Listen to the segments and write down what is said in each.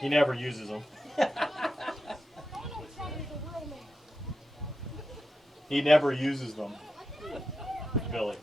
He never uses them. He never uses them, Billy.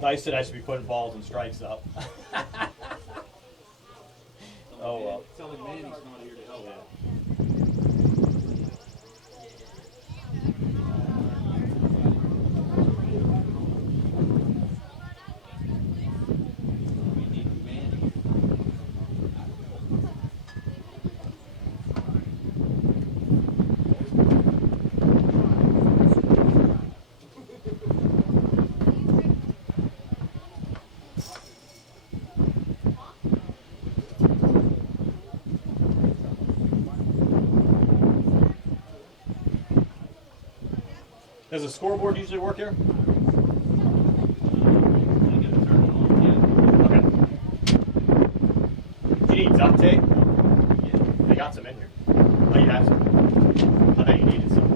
Nice that I should be putting balls and strikes up. Oh well. Telling Manny's not here to help. Does the scoreboard usually work here? need duct tape? They got some in here. Oh, you have some? I bet you needed some.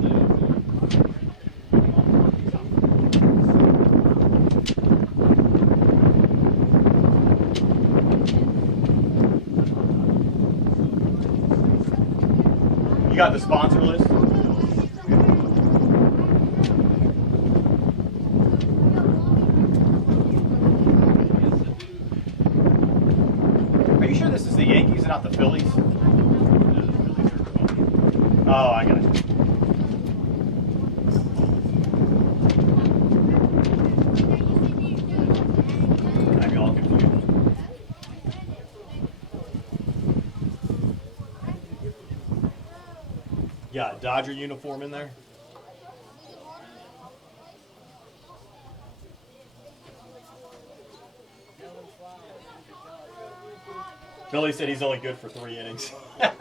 You got the sponsor list? Are you sure this is the Yankees and not the Phillies? Oh, I got it. I'm all confused. Yeah, Dodger uniform in there. Billy said he's only good for 3 innings. Why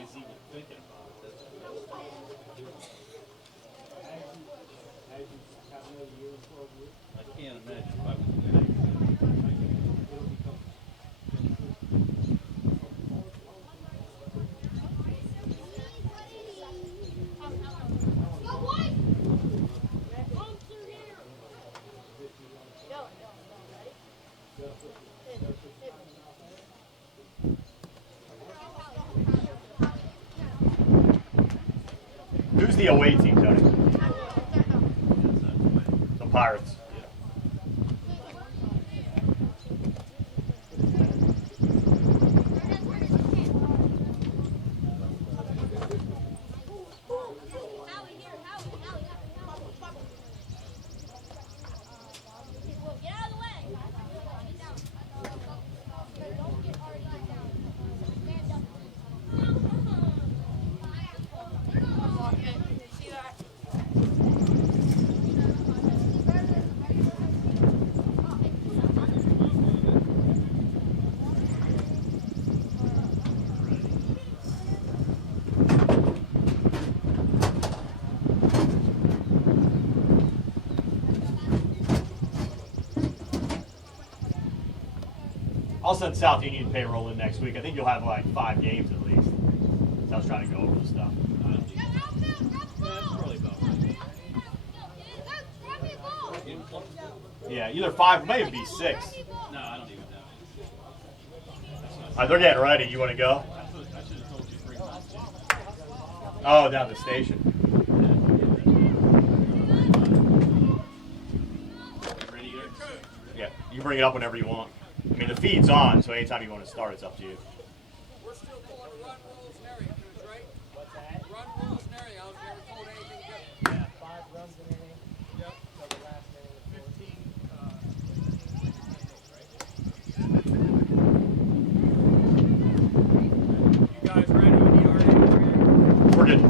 is he even thinking about it? I can't imagine if I was Who's the away team, Tony? The Pirates. I'll send South Union payroll in next week. I think you'll have like 5 games at least. So I was trying to go over the stuff. That's probably about right. Yeah, either 5, maybe 6. No, I don't even know. All right, they're getting ready. You want to go? I should have told you 3 months. Oh, down the station. Ready here? Yeah, you bring it up whenever you want. I mean, the feed's on, so anytime you want to start, it's up to you. We're still calling run rules and area codes, right? What's that? Run rules and area. I was never told anything different. Yeah, 5 runs in inning. Yep. So the last inning was 15. You guys ready? You need our name? We're good.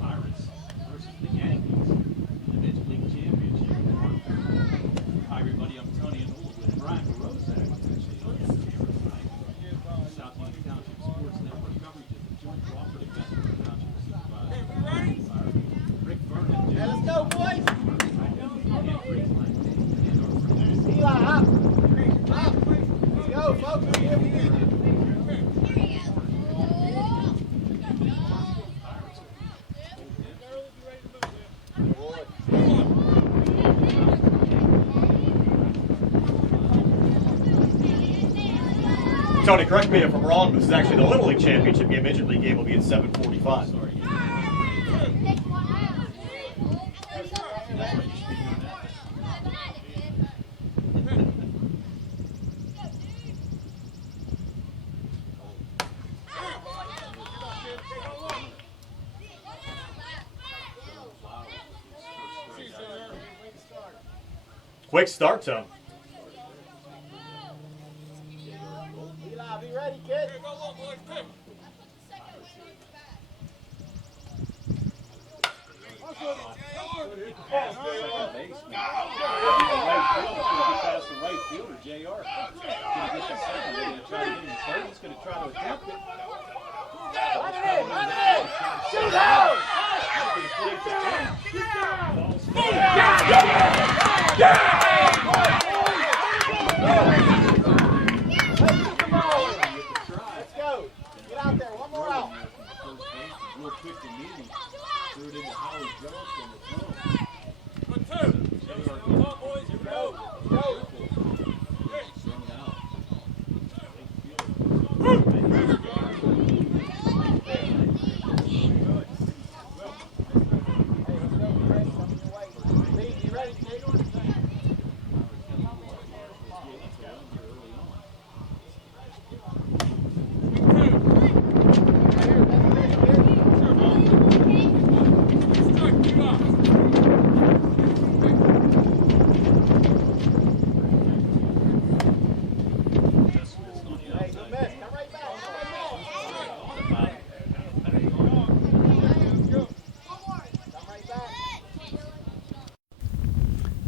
Pirates versus the Yankees in the Major League Championship. Hi, everybody. I'm Tony and Old with Brian Rozak. Actually, on the camera tonight. South Union Township Sports Network coverage of the joint cooperative event with the Township Supervisor. Rick Vernon. Hey, let's go, boys. Eli, up. Let's go, folks. Here we go. Tony, correct me if I'm wrong, but this is actually the Little League Championship game. Major League game will be at 7:45. Sorry. Quick start, Tone. ready, kid. Here, go, boys, quick. Past the right fielder, JR. Gonna get the second. They're gonna try to get him third. He's gonna try to attempt it. Run it in! Run it in! Shoot out! Let's go. Get out there. One more out. Real quick to meet him. Threw it into Howard Johnson. Good two. Come on, boys. Here we go. Go.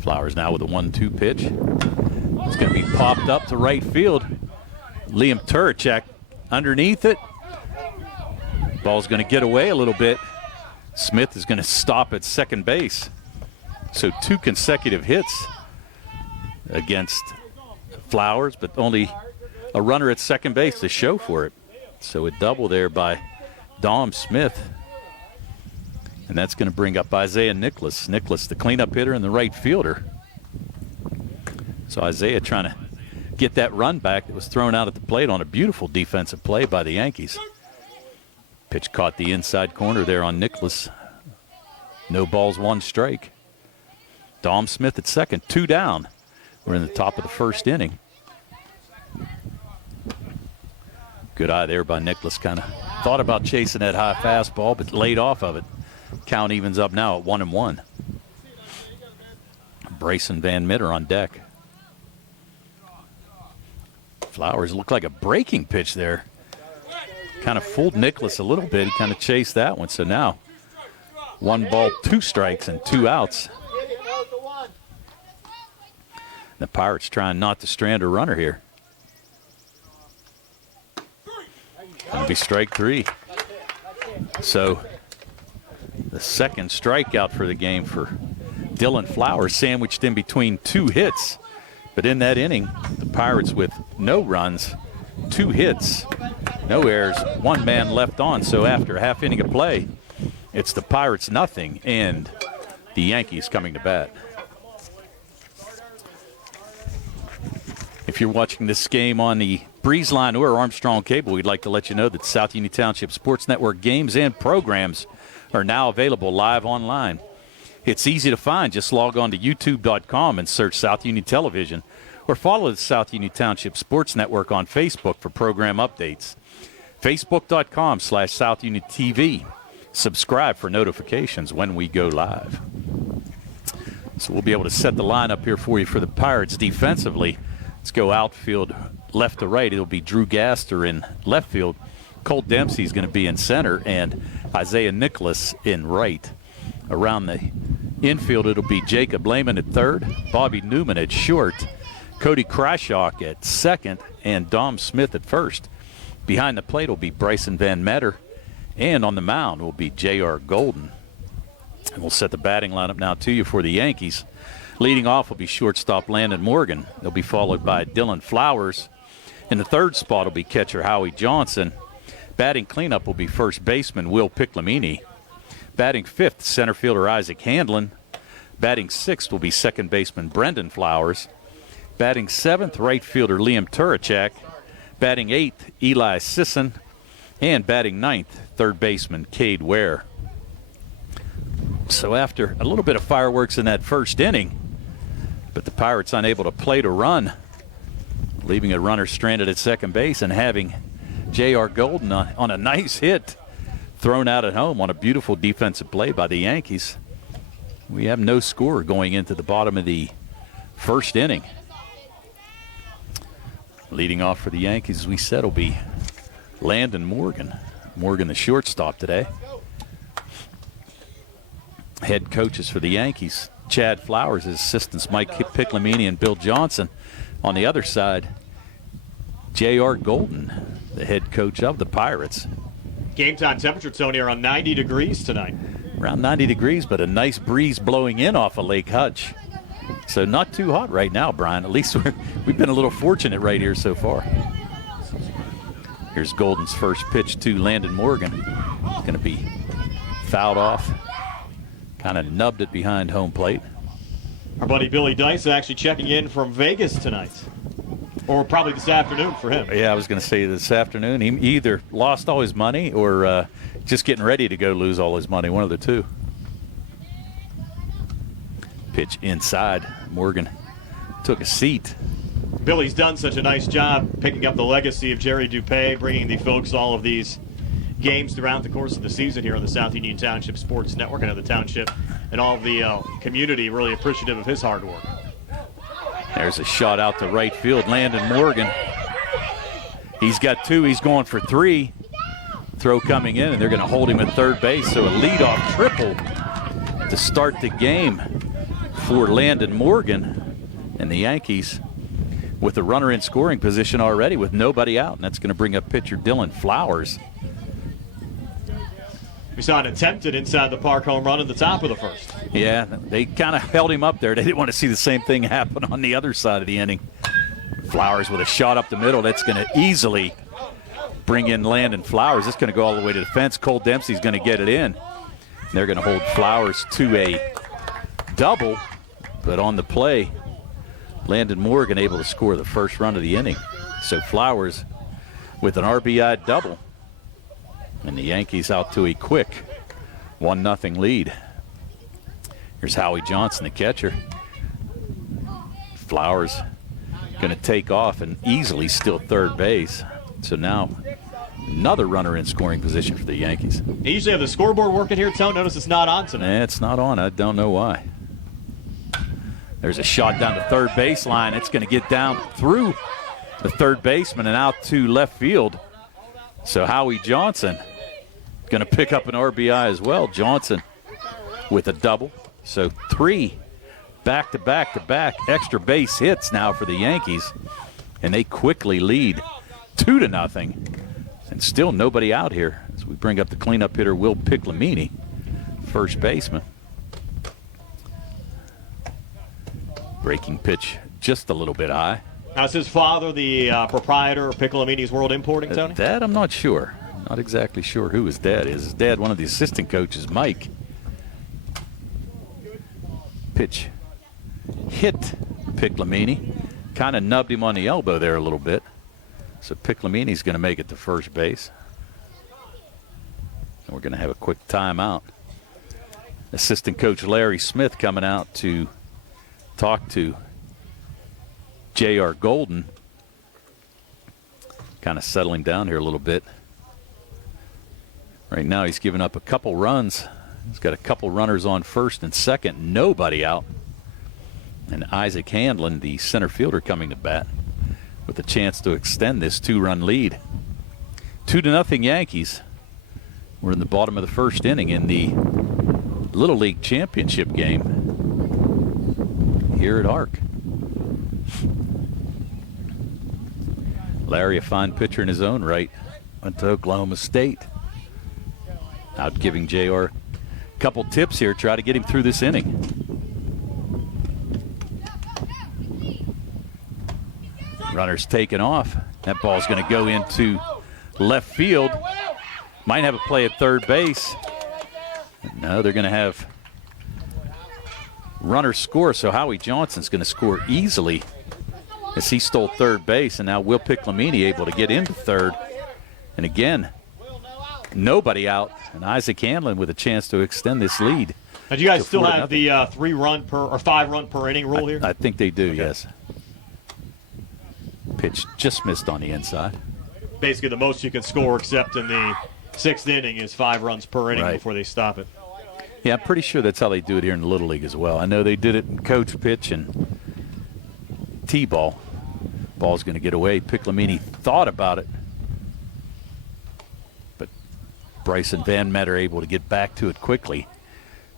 Flowers now with a 1-2 pitch. It's going to be popped up to right field. Liam Turacek underneath it. Ball's going to get away a little bit. Smith is going to stop at second base. So 2 consecutive hits against Flowers, but only a runner at second base to show for it. So a double there by Dom Smith. And that's going to bring up Isaiah Nicholas. Nicholas, the cleanup hitter and the right fielder. So Isaiah trying to get that run back that was thrown out at the plate on a beautiful defensive play by the Yankees. Pitch caught the inside corner there on Nicholas. No balls, 1 strike. Dom Smith at second, 2 down. We're in the top of the first inning. Good eye there by Nicholas. Kind of thought about chasing that high fastball, but laid off of it. Count evens up now at 1-1. Bryson Van Mitter on deck. Flowers looked like a breaking pitch there. Kind of fooled Nicholas a little bit. He kind of chased that one. So now 1 ball, 2 strikes, and 2 outs. The Pirates trying not to strand a runner here. Going to be strike 3. So the second strikeout for the game for Dylan Flowers, sandwiched in between 2 hits. But in that inning, the Pirates with no runs, 2 hits, no errors, 1 man left on. So after a half inning of play, it's the Pirates nothing and the Yankees coming to bat. If you're watching this game on the Breeze Line or Armstrong Cable, we'd like to let you know that South Union Township Sports Network games and programs are now available live online. It's easy to find. Just log on to youtube.com and search South Union Television, or follow the South Union Township Sports Network on Facebook for program updates. Facebook.com/South Union TV. Subscribe for notifications when we go live. So we'll be able to set the lineup here for you for the Pirates defensively. Let's go outfield left to right. It'll be Drew Gaster in left field. Colt Dempsey's going to be in center, and Isaiah Nicholas in right. Around the infield, it'll be Jacob Lehman at third, Bobby Newman at short, Cody Krashock at second, and Dom Smith at first. Behind the plate will be Bryson Van Meter, and on the mound will be J.R. Golden. And we'll set the batting lineup now to you for the Yankees. Leading off will be shortstop Landon Morgan. They'll be followed by Dylan Flowers. In the third spot will be catcher Howie Johnson. Batting cleanup will be first baseman Will Piclamini. Batting fifth, center fielder Isaac Handlin. Batting sixth will be second baseman Brendan Flowers. Batting seventh, right fielder Liam Turacek. Batting eighth, Eli Sisson. And batting ninth, third baseman Cade Ware. So after a little bit of fireworks in that first inning, but the Pirates unable to play to run, leaving a runner stranded at second base and having J.R. Golden on a nice hit thrown out at home on a beautiful defensive play by the Yankees. We have no score going into the bottom of the first inning. Leading off for the Yankees, as we said, will be Landon Morgan. Morgan, the shortstop today. Head coaches for the Yankees, Chad Flowers, his assistants, Mike Piclamini and Bill Johnson. On the other side, J.R. Golden, the head coach of the Pirates. Game time temperature, Tony, around 90 degrees tonight. Around 90 degrees, but a nice breeze blowing in off of Lake Hutch. So not too hot right now, Brian. At least we've been a little fortunate right here so far. Here's Golden's first pitch to Landon Morgan. It's going to be fouled off. Kind of nubbed it behind home plate. Our buddy Billy Dice actually checking in from Vegas tonight. Or probably this afternoon for him. Yeah, I was going to say this afternoon. He either lost all his money or just getting ready to go lose all his money. One of the two. Pitch inside. Morgan took a seat. Billy's done such a nice job picking up the legacy of Jerry Dupay, bringing the folks all of these games throughout the course of the season here on the South Union Township Sports Network. I know the township and all of the community really appreciative of his hard work. There's a shot out to right field. Landon Morgan. He's got two. He's going for three. Throw coming in, and they're going to hold him at third base. So a leadoff triple to start the game for Landon Morgan and the Yankees with the runner in scoring position already with nobody out. And that's going to bring up pitcher Dylan Flowers. We saw an attempted inside the park home run at the top of the first. Yeah, they kind of held him up there. They didn't want to see the same thing happen on the other side of the inning. Flowers with a shot up the middle. That's going to easily bring in Landon Flowers. It's going to go all the way to the fence. Cole Dempsey's going to get it in. And they're going to hold Flowers to a double. But on the play, Landon Morgan able to score the first run of the inning. So Flowers with an RBI double. And the Yankees out to a quick 1-0 lead. Here's Howie Johnson, the catcher. Flowers going to take off and easily steal third base. So now another runner in scoring position for the Yankees. They usually have the scoreboard working here, Tone. Notice it's not on tonight. It's not on. I don't know why. There's a shot down to third baseline. It's going to get down through the third baseman and out to left field. So Howie Johnson going to pick up an RBI as well. Johnson with a double. So 3 back-to-back-to-back extra base hits now for the Yankees. And they quickly lead 2-0. And still nobody out here as we bring up the cleanup hitter, Will Piclamini, first baseman. Breaking pitch just a little bit high. Now, is his father the proprietor of Piclamini's World Importing, Tony? That I'm not sure. Not exactly sure who his dad is. His dad, one of the assistant coaches, Mike. Pitch hit Piclamini. Kind of nubbed him on the elbow there a little bit. So Piclamini's going to make it to first base. And we're going to have a quick timeout. Assistant coach Larry Smith coming out to talk to J.R. Golden. Kind of settling down here a little bit. Right now he's given up a couple runs. He's got a couple runners on first and second. Nobody out. And Isaac Handlin, the center fielder, coming to bat with a chance to extend this 2-run lead. 2-0 Yankees. We're in the bottom of the first inning in the Little League Championship game here at HARC. Larry, a fine pitcher in his own right, went to Oklahoma State. Out giving JR a couple tips here, try to get him through this inning. Runner's taken off. That ball's going to go into left field. Might have a play at third base. No, they're going to have runner score, so Howie Johnson's going to score easily as he stole third base, and now Will Piclamini able to get into third. And again, nobody out, and Isaac Handlin with a chance to extend this lead. Now, do you guys still have the 3-run per or 5-run per inning rule here? I think they do, okay. Yes. Pitch just missed on the inside. Basically, the most you can score, except in the 6th inning, is 5 runs per inning before they stop it. Yeah, I'm pretty sure that's how they do it here in the Little League as well. I know they did it in coach pitch and T-ball. Ball's going to get away. Piclamini thought about it, but Bryson Van Meter able to get back to it quickly.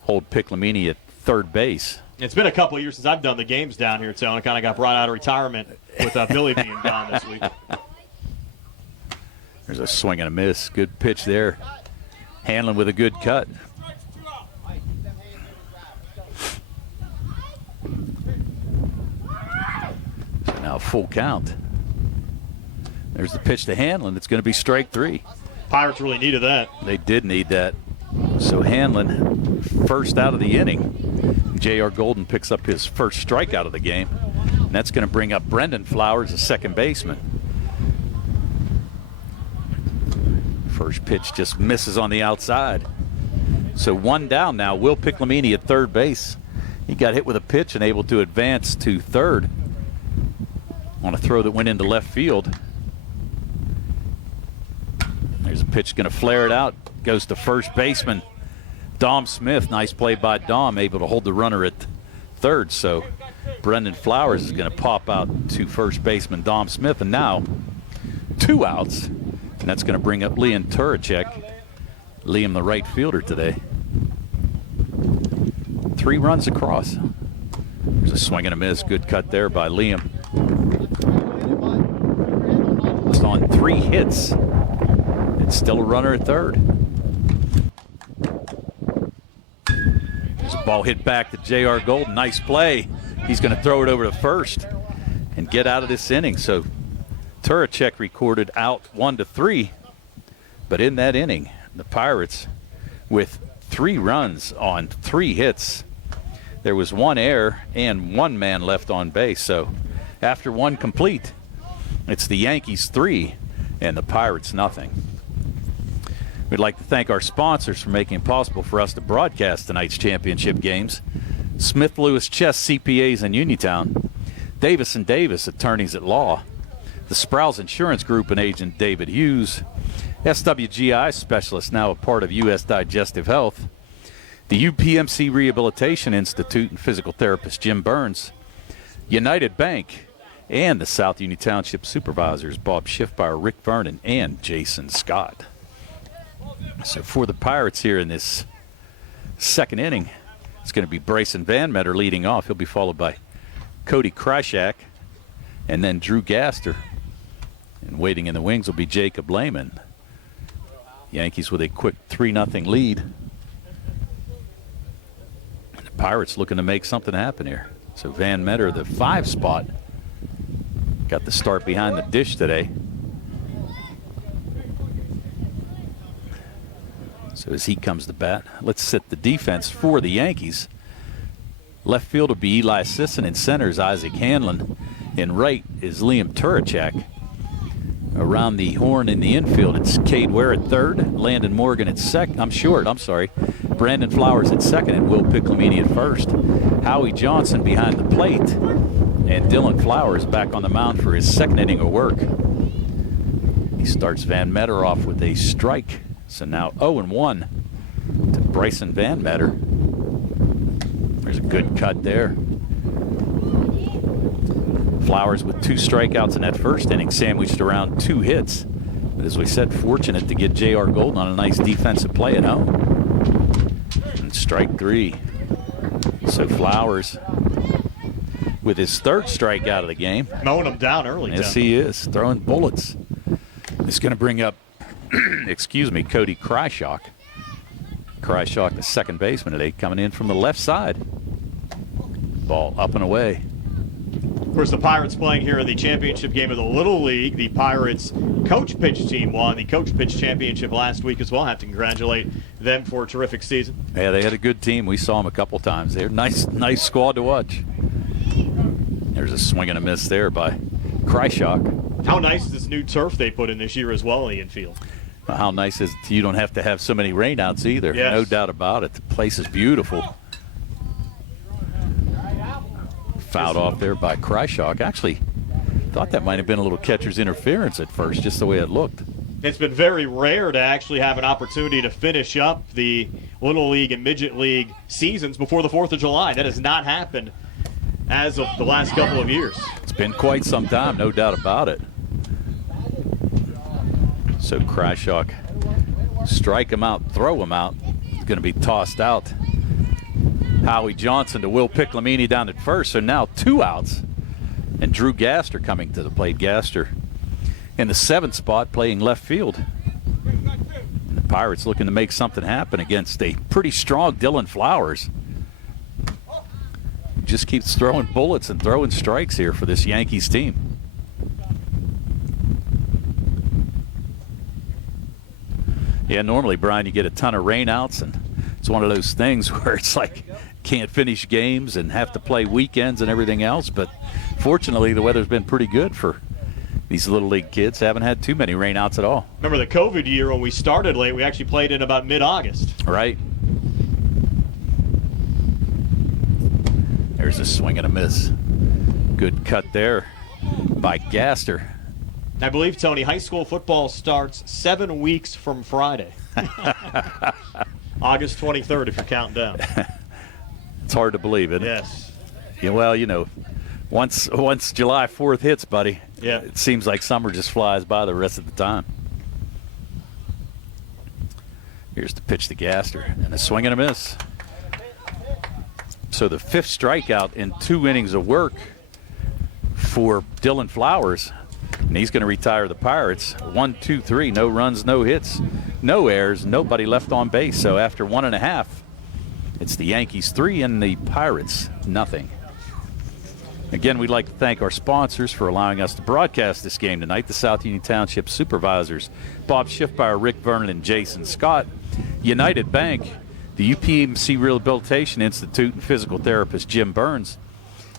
Hold Piclamini at third base. It's been a couple of years since I've done the games down here, Tone. I kind of got brought out of retirement with Billy being gone this week. There's a swing and a miss. Good pitch there. Hanlon with a good cut. So now full count. There's the pitch to Hanlon. It's going to be strike 3. Pirates really needed that. They did need that. So Hanlon, first out of the inning. J.R. Golden picks up his first strikeout of the game. And that's going to bring up Brendan Flowers, the second baseman. First pitch just misses on the outside. So one down now. Will Piclamini at third base. He got hit with a pitch and able to advance to third on a throw that went into left field. There's a pitch going to flare it out. Goes to first baseman Dom Smith. Nice play by Dom, able to hold the runner at third. So Brendan Flowers is going to pop out to first baseman Dom Smith. And now 2 outs. And that's going to bring up Liam Turacek. Liam, the right fielder today. 3 runs across. There's a swing and a miss. Good cut there by Liam. It's on 3 hits. It's still a runner at third. There's a ball hit back to J.R. Golden. Nice play. He's going to throw it over to first and get out of this inning. So Turacek recorded out 1-3. But in that inning, the Pirates with 3 runs on 3 hits. There was 1 error and 1 man left on base. So after 1 complete, it's the Yankees 3 and the Pirates nothing. We'd like to thank our sponsors for making it possible for us to broadcast tonight's championship games. Smith Lewis Chess CPAs in Uniontown, Davis & Davis Attorneys at Law, the Sprouse Insurance Group and agent David Hughes, SWGI Specialist, now a part of U.S. Digestive Health, the UPMC Rehabilitation Institute and physical therapist Jim Burns, United Bank, and the South Union Township Supervisors Bob Schiffbauer, Rick Vernon, and Jason Scott. So for the Pirates here in this second inning, it's going to be Bryson Van Meter leading off. He'll be followed by Cody Krychak and then Drew Gaster. And waiting in the wings will be Jacob Lehman. Yankees with a quick 3-0 lead. And the Pirates looking to make something happen here. So Van Meter, the 5 spot, got the start behind the dish today. So as he comes to bat, let's set the defense for the Yankees. Left field will be Eli Sisson, and center is Isaac Hanlon. In right is Liam Turacek. Around the horn in the infield, it's Cade Ware at third, Landon Morgan at second. Brandon Flowers at second, and Will Piclamini at first. Howie Johnson behind the plate, and Dylan Flowers back on the mound for his second inning of work. He starts Van Meter off with a strike. So now 0-1 to Bryson Van Meter. There's a good cut there. Flowers with 2 strikeouts in that first inning, sandwiched around 2 hits. But as we said, fortunate to get J.R. Golden on a nice defensive play at home. And strike 3. So Flowers with his 3rd strikeout of the game. Mowing him down early. Yes, he is. Throwing bullets. It's going to bring up Cody Krychak. Krychak, the second baseman today, coming in from the left side. Ball up and away. Of course, the Pirates playing here in the championship game of the Little League. The Pirates coach pitch team won the coach pitch championship last week as well. Have to congratulate them for a terrific season. Yeah, they had a good team. We saw them a couple times. They're nice squad to watch. There's a swing and a miss there by Krychak. How nice is this new turf they put in this year as well in the infield? How nice is it? You don't have to have so many rainouts either. Yes. No doubt about it. The place is beautiful. Fouled off there by Krychak. Actually, thought that might have been a little catcher's interference at first, just the way it looked. It's been very rare to actually have an opportunity to finish up the Little League and Midget League seasons before the 4th of July. That has not happened as of the last couple of years. It's been quite some time, no doubt about it. So Kryshak, strike him out, throw him out. He's going to be tossed out. Howie Johnson to Will Piclamini down at first, so now 2 outs. And Drew Gaster coming to the plate. Gaster in the 7th spot playing left field. And the Pirates looking to make something happen against a pretty strong Dylan Flowers. Just keeps throwing bullets and throwing strikes here for this Yankees team. Yeah, normally, Brian, you get a ton of rainouts, and it's one of those things where it's like can't finish games and have to play weekends and everything else. But fortunately, the weather's been pretty good for these Little League kids. Haven't had too many rainouts at all. Remember the COVID year when we started late, we actually played in about mid-August. Right. There's a swing and a miss. Good cut there by Gaster. I believe, Tony, high school football starts 7 weeks from Friday. August 23rd, if you're counting down. It's hard to believe, isn't it? Yes. Yeah, well, you know, once July 4th hits, buddy, yeah, it seems like summer just flies by the rest of the time. Here's the pitch to Gaster, and a swing and a miss. So the 5th strikeout in 2 innings of work for Dylan Flowers. And he's going to retire the Pirates. 1, 2, 3, no runs, no hits, no errors, nobody left on base. So after 1.5, it's the Yankees 3 and the Pirates nothing. Again, we'd like to thank our sponsors for allowing us to broadcast this game tonight. The South Union Township Supervisors, Bob Schiffbauer, Rick Vernon, and Jason Scott. United Bank, the UPMC Rehabilitation Institute, and physical therapist Jim Burns.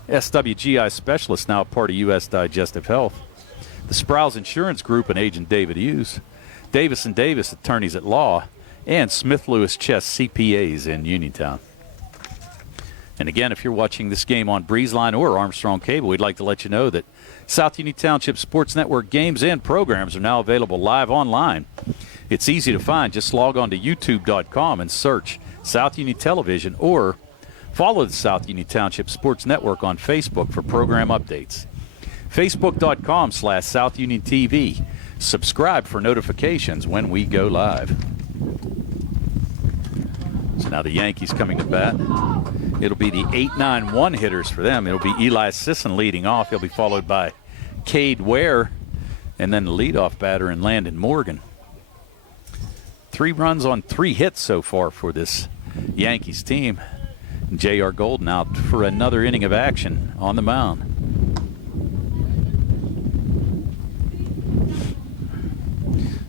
SWGI Specialist, now a part of U.S. Digestive Health. The Sprouse Insurance Group and agent David Hughes, Davis & Davis Attorneys at Law, and Smith Lewis Chess CPAs in Uniontown. And again, if you're watching this game on Breezeline or Armstrong Cable, we'd like to let you know that South Union Township Sports Network games and programs are now available live online. It's easy to find. Just log on to youtube.com and search South Union Television, or follow the South Union Township Sports Network on Facebook for program updates. Facebook.com/South Union TV. Subscribe for notifications when we go live. So now the Yankees coming to bat. It'll be the 8-9-1 hitters for them. It'll be Eli Sisson leading off. He'll be followed by Cade Ware, and then the leadoff batter in Landon Morgan. 3 runs on 3 hits so far for this Yankees team. J.R. Golden out for another inning of action on the mound.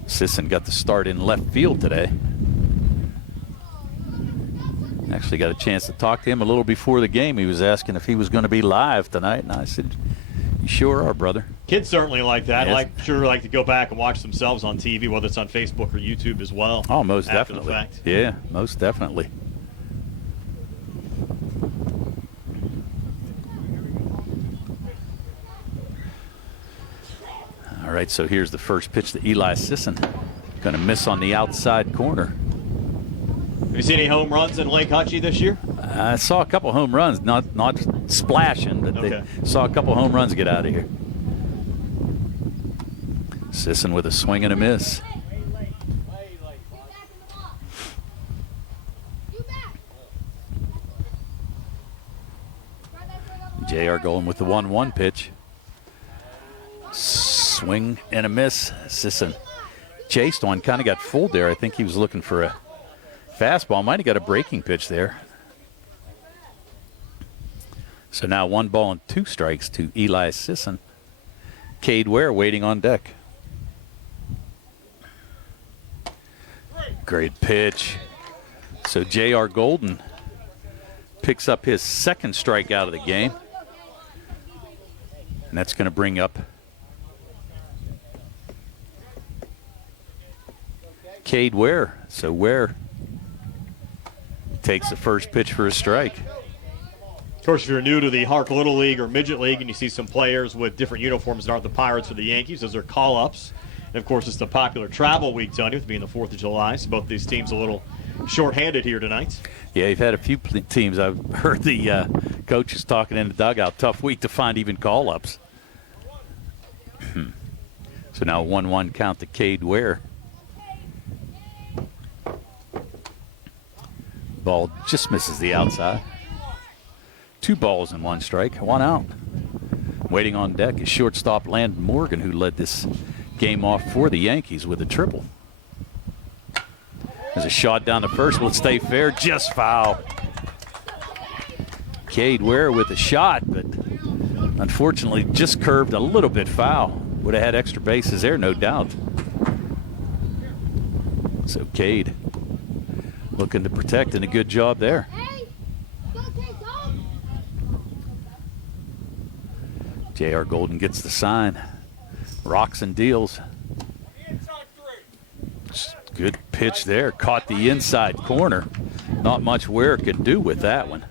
Sisson got the start in left field today. Actually got a chance to talk to him a little before the game. He was asking if he was going to be live tonight, and I said, "You sure are, brother." Kids certainly like that. Yes. Like to go back and watch themselves on TV, whether it's on Facebook or YouTube as well. Oh, most after the definitely. fact. Yeah, most definitely. All right, so here's the first pitch to Eli Sisson. Going to miss on the outside corner. Have you seen any home runs in Lake Hutchie this year? I saw a couple home runs, not splashing, but Okay. they saw a couple home runs get out of here. Sisson with a swing and a miss. JR going with the 1-1 pitch. Swing and a miss. Sisson chased one, kind of got fooled there. I think he was looking for a fastball. Might have got a breaking pitch there. So now 1 ball and 2 strikes to Eli Sisson. Cade Ware waiting on deck. Great pitch. So J.R. Golden picks up his 2nd strikeout of the game. And that's going to bring up Cade Ware. So Ware takes the first pitch for a strike. Of course, if you're new to the HARC Little League or Midget League and you see some players with different uniforms that aren't the Pirates or the Yankees, those are call-ups. And, of course, it's the popular travel week, Tony, with being the 4th of July. So both these teams a little short-handed here tonight. Yeah, you've had a few teams. I've heard the coach is talking in the dugout. Tough week to find even call-ups. So now 1-1 count to Cade Ware. Ball just misses the outside. 2 balls and 1 strike, 1 out. Waiting on deck is shortstop Landon Morgan, who led this game off for the Yankees with a triple. There's a shot down to first. Will it stay fair? Just foul. Cade Ware with a shot, but unfortunately just curved a little bit foul. Would have had extra bases there, no doubt. So Cade looking to protect, and a good job there. J.R. Golden gets the sign. Rocks and deals. Good pitch there. Caught the inside corner. Not much Ware could do with that one.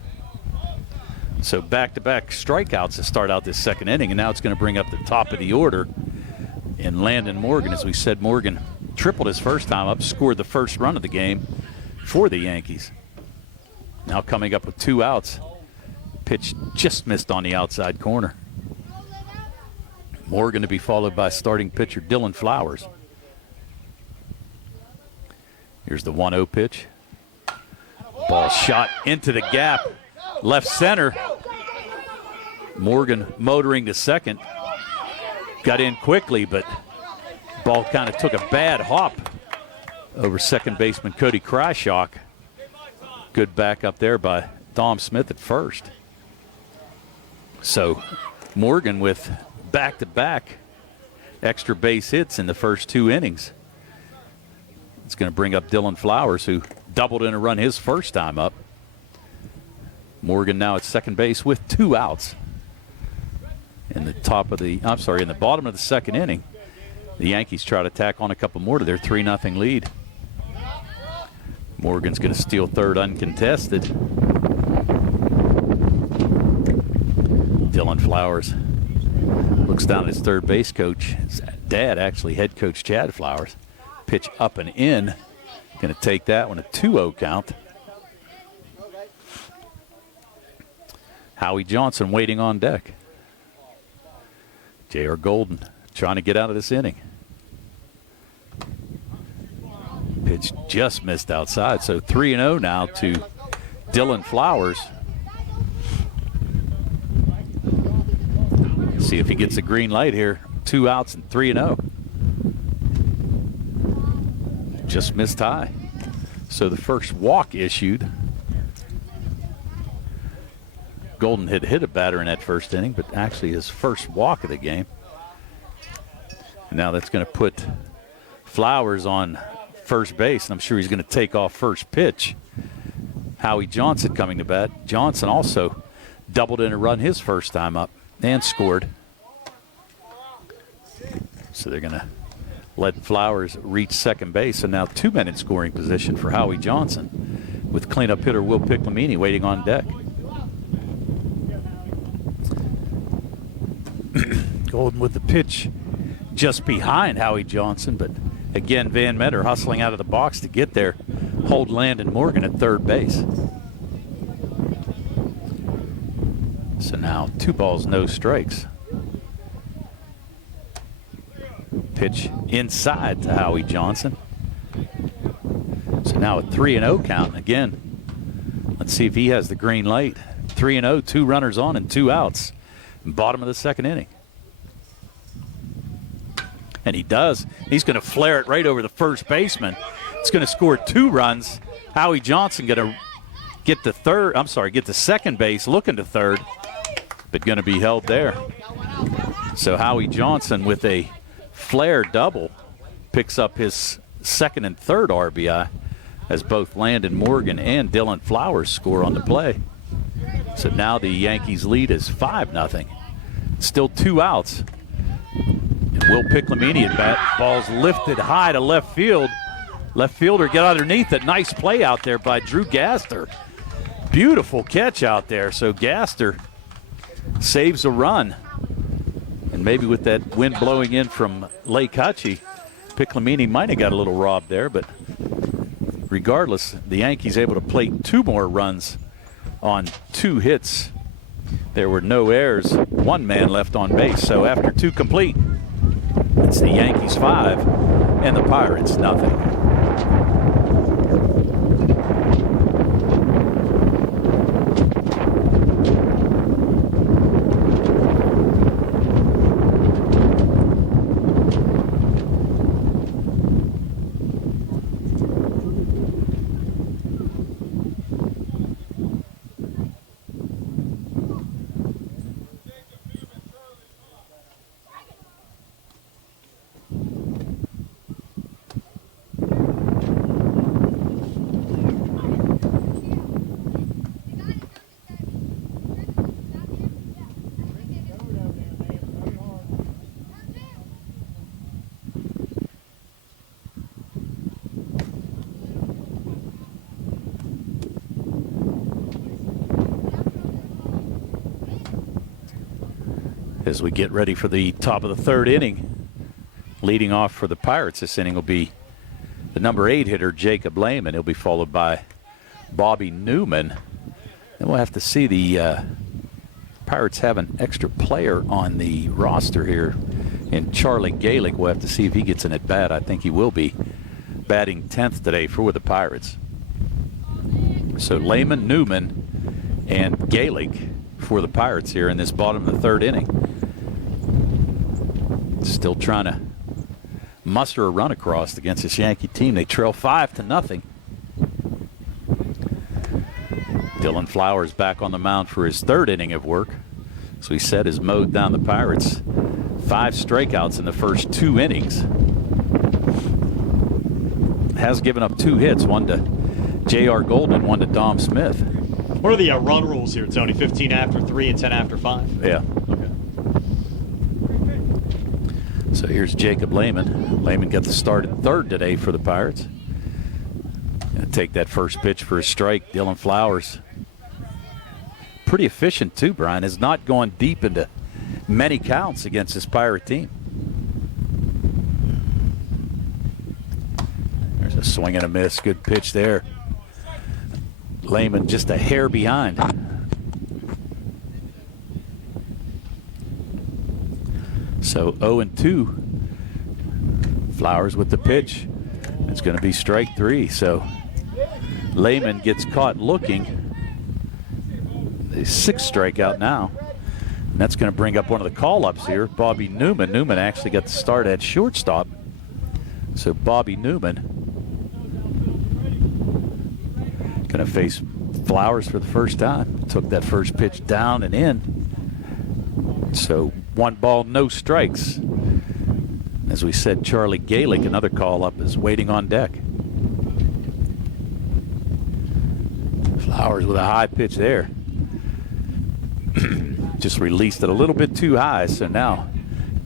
So back-to-back strikeouts to start out this second inning, and now it's going to bring up the top of the order in Landon Morgan. As we said, Morgan tripled his first time up, scored the first run of the game for the Yankees. Now coming up with 2 outs. Pitch just missed on the outside corner. Morgan to be followed by starting pitcher Dylan Flowers. Here's the 1-0 pitch. Ball shot into the gap. Left center. Morgan motoring to second. Got in quickly, but ball kind of took a bad hop over second baseman Cody Kryshock. Good back up there by Dom Smith at first. So Morgan with back-to-back extra base hits in the first 2 innings. It's going to bring up Dylan Flowers, who doubled in a run his first time up. Morgan now at second base with 2 outs. In the bottom of the second inning, the Yankees try to tack on a couple more to their 3-0 lead. Morgan's going to steal third uncontested. Dylan Flowers looks down at his third base coach. His dad, actually, head coach Chad Flowers. Pitch up and in. Going to take that one, a 2-0 count. Howie Johnson waiting on deck. J.R. Golden trying to get out of this inning. Pitch just missed outside, so 3-0 now to Dylan Flowers. See if he gets a green light here. 2 outs and 3-0. Just missed high. So the first walk issued. Golden had hit a batter in that first inning, but actually his first walk of the game. And now that's going to put Flowers on first base, and I'm sure he's going to take off first pitch. Howie Johnson coming to bat. Johnson also doubled in a run his first time up and scored. So they're going to let Flowers reach second base, and now 2 men in scoring position for Howie Johnson, with cleanup hitter Will Piclamini waiting on deck. Golden with the pitch just behind Howie Johnson, but again, Van Meter hustling out of the box to get there, hold Landon Morgan at third base. So now 2 balls, no strikes. Pitch inside to Howie Johnson. So now a 3-0 count. Again, let's see if he has the green light. 3-0, 2 runners on and 2 outs. Bottom of the second inning. And he does. He's going to flare it right over the first baseman. It's going to score 2 runs. Howie Johnson going to get to second base, looking to third, but going to be held there. So Howie Johnson with a flare double picks up his second and third RBI as both Landon Morgan and Dylan Flowers score on the play. So now the Yankees lead is 5-0. Still 2 outs. And Will Piclamini at bat. Ball's lifted high to left field. Left fielder get underneath it. Nice play out there by Drew Gaster. Beautiful catch out there. So Gaster saves a run. And maybe with that wind blowing in from Lake Hutchie, Piclamini might have got a little robbed there. But regardless, the Yankees able to plate 2 more runs on 2 hits There were no errors, one man left on base. So after 2 complete, it's the Yankees 5 and the Pirates nothing. As we get ready for the top of the 3rd inning, leading off for the Pirates this inning will be the number 8 hitter, Jacob Lehman. He'll be followed by Bobby Newman. Then we'll have to see the Pirates have an extra player on the roster here in Charlie Galick. We'll have to see if he gets an at-bat. I think he will be batting 10th today for the Pirates. So Lehman, Newman, and Galick for the Pirates here in this bottom of the 3rd inning. Still trying to muster a run across against this Yankee team. They trail 5-0. Dylan Flowers back on the mound for his 3rd inning of work. As we said, has mowed down the Pirates. 5 strikeouts in the first 2 innings. Has given up 2 hits, one to J.R. Golden, one to Dom Smith. What are the run rules here, Tony? 15 after 3 and 10 after 5? Yeah. Okay. So here's Jacob Lehman. Lehman got the start at 3rd today for the Pirates. Gonna take that first pitch for a strike. Dylan Flowers, pretty efficient too, Brian. Has not gone deep into many counts against this Pirate team. There's a swing and a miss. Good pitch there. Lehman just a hair behind. So 0-2. Flowers with the pitch. It's going to be strike 3. So Lehman gets caught looking. The 6th strikeout now. And that's going to bring up one of the call-ups here, Bobby Newman. Newman actually got the start at shortstop. So Bobby Newman going to face Flowers for the first time. Took that first pitch down and in. So 1 ball, no strikes. As we said, Charlie Galick, another call-up, is waiting on deck. Flowers with a high pitch there. Just released it a little bit too high, so now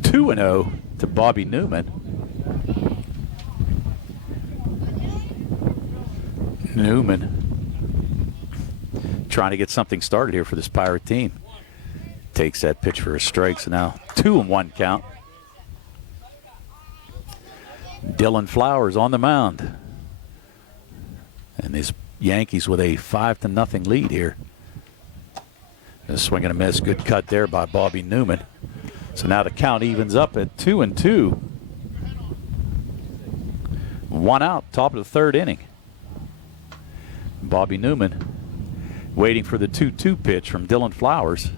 2-0 to Bobby Newman. Newman trying to get something started here for this Pirate team. Takes that pitch for a strike, so now 2-1 count. Dylan Flowers on the mound. And his Yankees with a 5-0 lead here. A swing and a miss. Good cut there by Bobby Newman. So now the count evens up at 2-2. 1 out, top of the 3rd inning. Bobby Newman waiting for the 2-2 pitch from Dylan Flowers.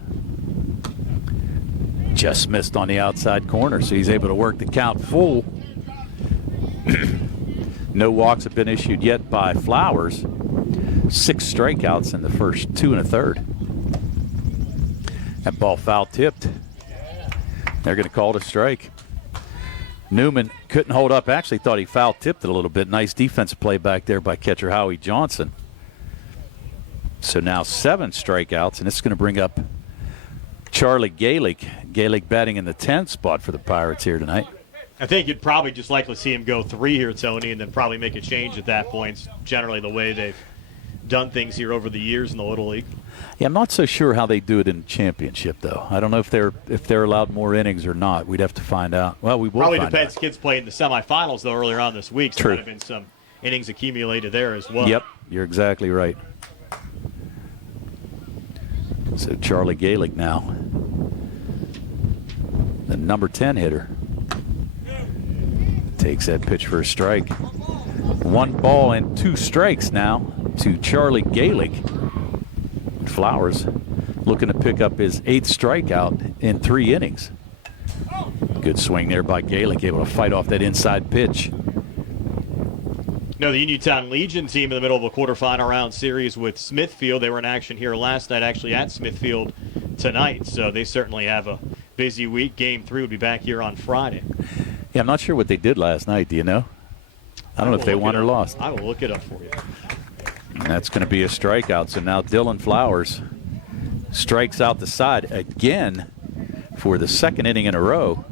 Just missed on the outside corner, so he's able to work the count full. No walks have been issued yet by Flowers. 6 strikeouts in the first 2 1/3. That ball foul tipped. They're going to call it a strike. Newman couldn't hold up. Actually thought he foul tipped it a little bit. Nice defensive play back there by catcher Howie Johnson. So now 7 strikeouts, and it's going to bring up Charlie Galick. Galick batting in the 10th spot for the Pirates here tonight. I think you'd probably just likely see him go 3 here, Tony, and then probably make a change at that point. It's generally the way they've done things here over the years in the Little League. Yeah, I'm not so sure how they do it in the championship, though. I don't know if they're allowed more innings or not. We'd have to find out. Well, we will probably find depends. out. Kids played in the semifinals, though, earlier on this week, so True. there might have been some innings accumulated there as well. Yep, you're exactly right. So Charlie Galick now, the number 10 hitter, takes that pitch for a strike. 1 ball and 2 strikes now to Charlie Galick. Flowers looking to pick up his 8th strikeout in 3 innings. Good swing there by Galick, able to fight off that inside pitch. No, the Uniontown Legion team in the middle of a quarterfinal round series with Smithfield. They were in action here last night, actually at Smithfield tonight. So they certainly have a busy week. Game 3 will be back here on Friday. Yeah, I'm not sure what they did last night. Do you know? I don't know if they won or lost. I will look it up for you. And that's going to be a strikeout. So now Dylan Flowers strikes out the side again for the 2nd inning in a row.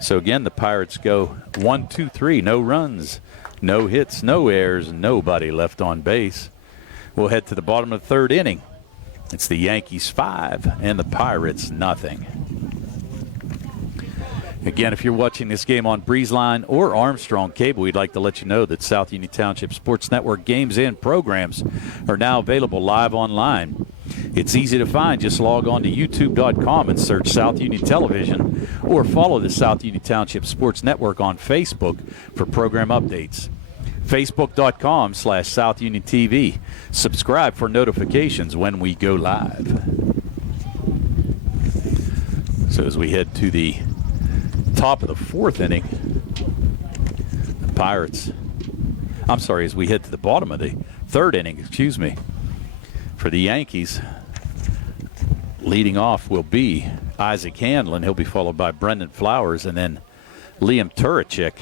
So again, the Pirates go 1, 2, 3, no runs, no hits, no errors, nobody left on base. We'll head to the bottom of the 3rd inning. It's the Yankees 5 and the Pirates nothing. Again, if you're watching this game on BreezeLine or Armstrong Cable, we'd like to let you know that South Union Township Sports Network games and programs are now available live online. It's easy to find. Just log on to youtube.com and search South Union Television, or follow the South Union Township Sports Network on Facebook for program updates. Facebook.com/South Union TV. Subscribe for notifications when we go live. So as we head to the top of the 4th inning, the Pirates, as we head to the bottom of the 3rd inning, for the Yankees, leading off will be Isaac Hanlon. He'll be followed by Brendan Flowers and then Liam Turachik.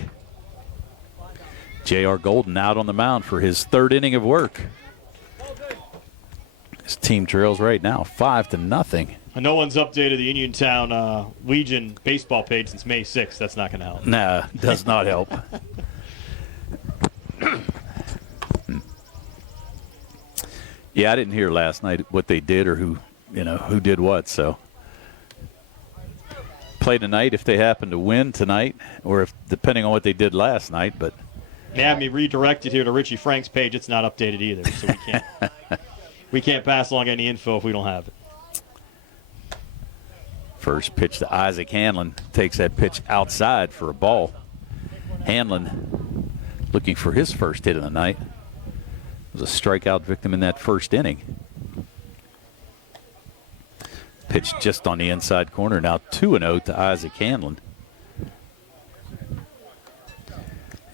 J.R. Golden out on the mound for his 3rd inning of work. His team trails right now 5-0. And no one's updated the Uniontown Legion baseball page since May 6th. That's not going to help. Nah, does not help. Yeah, I didn't hear last night what they did or who did what. So play tonight if they happen to win tonight, or if depending on what they did last night. But they have me redirected here to Richie Frank's page. It's not updated either, so we can't pass along any info if we don't have it. First pitch to Isaac Hanlon, takes that pitch outside for a ball. Hanlon looking for his first hit of the night. Was a strikeout victim in that 1st inning. Pitch just on the inside corner. Now 2-0 to Isaac Hanlon.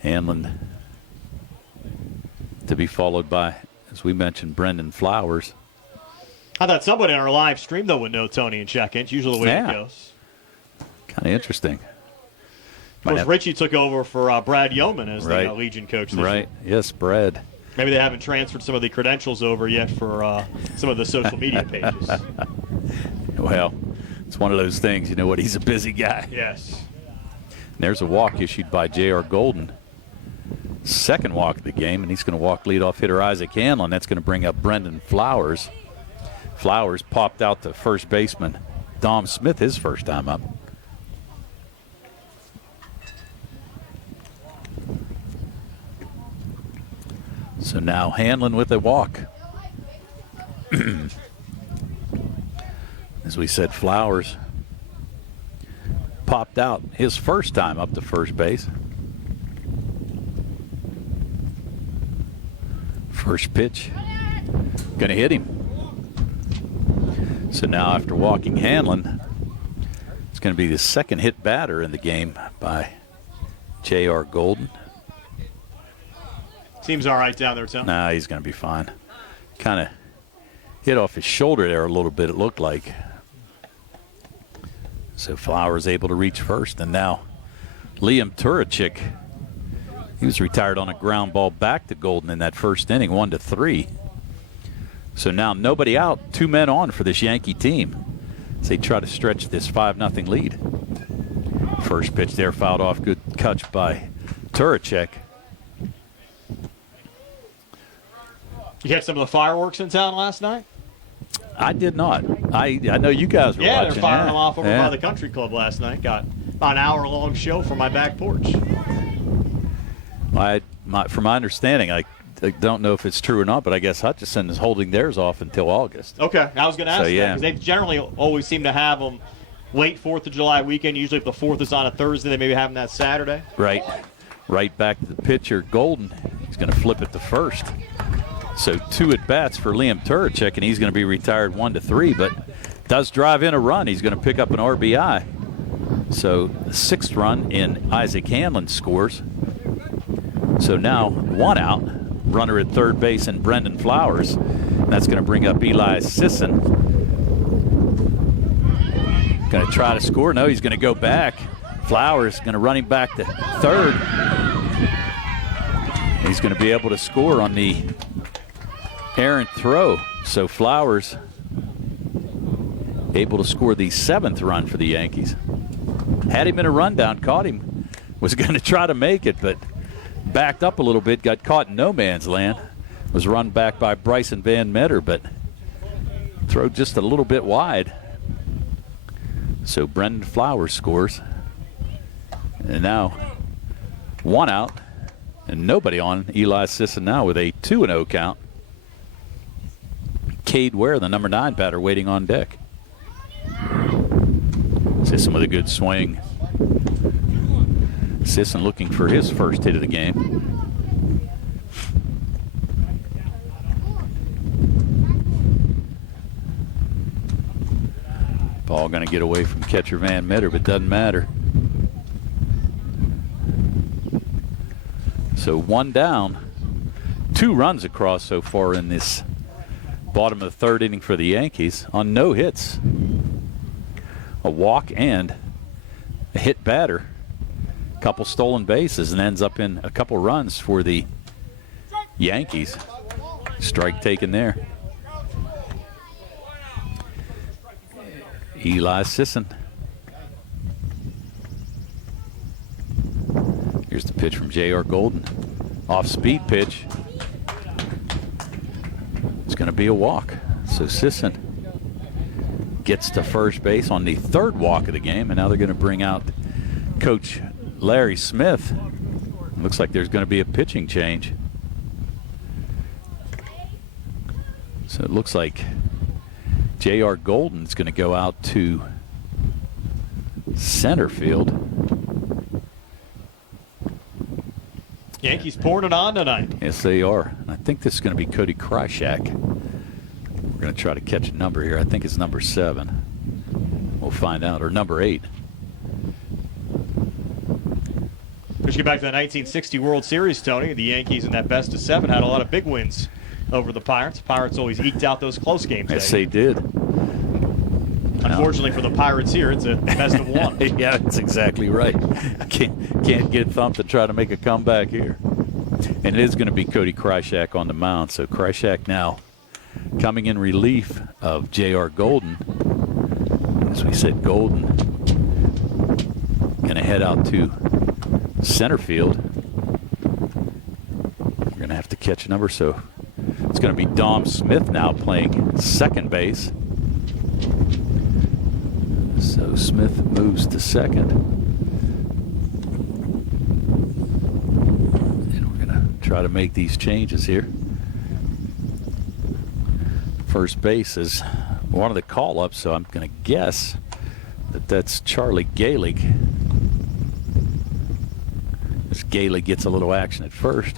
Hanlon to be followed by, as we mentioned, Brendan Flowers. I thought somebody in our live stream, though, would know Tony and check in. It's usually the way it goes. Kind of interesting. Of course, Richie took over for Brad Yeoman as the Legion coach this year. Yes, Brad. Maybe they haven't transferred some of the credentials over yet for some of the social media pages. Well, it's one of those things. You know what? He's a busy guy. Yes. And there's a walk issued by J.R. Golden. 2nd walk of the game, and he's going to walk leadoff hitter Isaac Hanlon. That's going to bring up Brendan Flowers. Flowers popped out to first baseman Dom Smith his first time up. So now Hanlon with a walk. As we said, Flowers popped out his first time up to first base. First pitch, gonna hit him. So now after walking Hanlon, it's gonna be the 2nd hit batter in the game by J.R. Golden. Seems all right down there, Tom. Nah, he's gonna be fine. Kind of hit off his shoulder there a little bit, it looked like. So Flowers able to reach first, and now Liam Turachik. He was retired on a ground ball back to Golden in that 1st inning, 1-3. So now nobody out, 2 men on for this Yankee team as they try to stretch this 5-0 lead. First pitch there fouled off, good catch by Turachik. You catch some of the fireworks in town last night? I did not. I know you guys were watching. Yeah, they're firing them off over by the country club last night. Got an hour-long show from my back porch. From my understanding, don't know if it's true or not, but I guess Hutchinson is holding theirs off until August. Okay, I was going to ask that because they generally always seem to have them late 4th of July weekend. Usually if the 4th is on a Thursday, they maybe have them that Saturday. Right back to the pitcher, Golden. He's going to flip it to first. So 2 at-bats for Liam Turacek, and he's going to be retired 1-3, but does drive in a run. He's going to pick up an RBI. So the 6th run in Isaac Hanlon scores. So now 1 out, runner at third base and Brendan Flowers. And that's going to bring up Eli Sisson. Going to try to score. No, he's going to go back. Flowers going to run him back to third. He's going to be able to score on the errant throw. So Flowers able to score the 7th run for the Yankees. Had him in a rundown, caught him, was going to try to make it, but backed up a little bit, got caught in no man's land. Was run back by Bryson Van Meter, but throw just a little bit wide. So Brendan Flowers scores. And now 1 out and nobody on. Eli Sisson now with a 2-0 count. Cade Ware, the number 9 batter, waiting on deck. Sisson with a good swing. Sisson looking for his first hit of the game. Ball going to get away from catcher Van Meter, but doesn't matter. So 1 down, 2 runs across so far in this bottom of the 3rd inning for the Yankees on no hits. A walk and a hit batter, a couple stolen bases, and ends up in a couple runs for the Yankees. Strike taken there. Eli Sisson. Here's the pitch from J.R. Golden. Off-speed pitch. It's going to be a walk. So Sisson gets to first base on the 3rd walk of the game, and now they're going to bring out Coach Larry Smith. Looks like there's going to be a pitching change. So it looks like J.R. Golden's going to go out to center field. Yankees pouring it on tonight. Yes, they are. And I think this is going to be Cody Krychak. We're going to try to catch a number here. I think it's number 7. We'll find out. Or number 8. Let's get back to the 1960 World Series, Tony. The Yankees in that best of 7 had a lot of big wins over the Pirates. Pirates always eked out those close games. Yes, they did. Unfortunately for the Pirates here, it's a best of 1. Yeah, that's exactly right. Can't get thumped and try to make a comeback here. And it is going to be Cody Krychak on the mound. So Krychak now coming in relief of J.R. Golden. As we said, Golden going to head out to center field. We're going to have to catch a number. So it's going to be Dom Smith now playing second base. So Smith moves to second. And we're going to try to make these changes here. First base is one of the call-ups, so I'm going to guess that that's Charlie Gehlig. As Gehlig gets a little action at first.